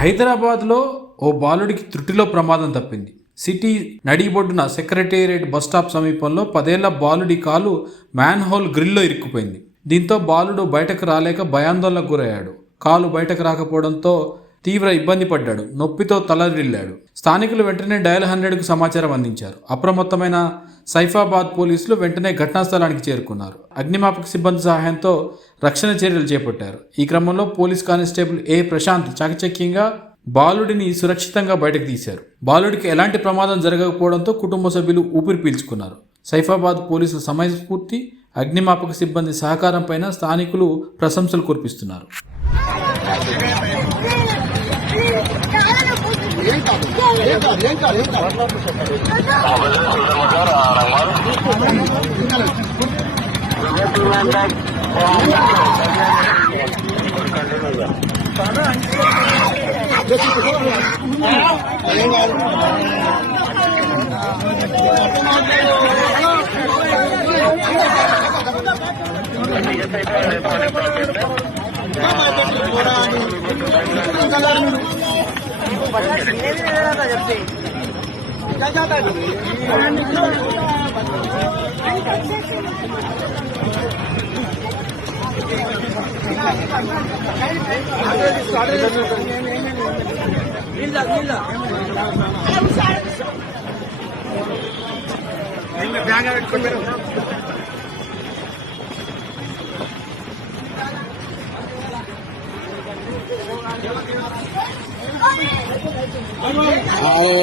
హైదరాబాద్లో ఓ బాలుడికి త్రుటిలో ప్రమాదం తప్పింది. సిటీ నడిబొడ్డున సెక్రటేరియట్ బస్టాప్ సమీపంలో 10 ఏళ్ల బాలుడి కాలు మ్యాన్హోల్ గ్రిల్లో ఇరుక్కుపోయింది. దీంతో బాలుడు బయటకు రాలేక భయాందోళనకు గురయ్యాడు. కాలు బయటకు రాకపోవడంతో తీవ్ర ఇబ్బంది పడ్డాడు. నొప్పితో తలరిల్లాడు. స్థానికులు వెంటనే డయల్ 100కు సమాచారం అందించారు. అప్రమత్తమైన సైఫాబాద్ పోలీసులు వెంటనే ఘటనా స్థలానికి చేరుకున్నారు. అగ్నిమాపక సిబ్బంది సహాయంతో రక్షణ చర్యలు చేపట్టారు. ఈ క్రమంలో పోలీస్ కానిస్టేబుల్ ఏ ప్రశాంత్ చాకచక్యంగా బాలుడిని సురక్షితంగా బయటకు తీశారు. బాలుడికి ఎలాంటి ప్రమాదం జరగకపోవడంతో కుటుంబ సభ్యులు ఊపిరి పీల్చుకున్నారు. సైఫాబాద్ పోలీసుల సమయస్ఫూర్తి, అగ్నిమాపక సిబ్బంది సహకారం పైన స్థానికులు ప్రశంసలు కురిపిస్తున్నారు.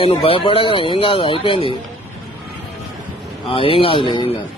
నువ్వు భయపడగా ఏం కాదు, అయిపోయింది. ఏం కాదు, లేదు ఏం కాదు.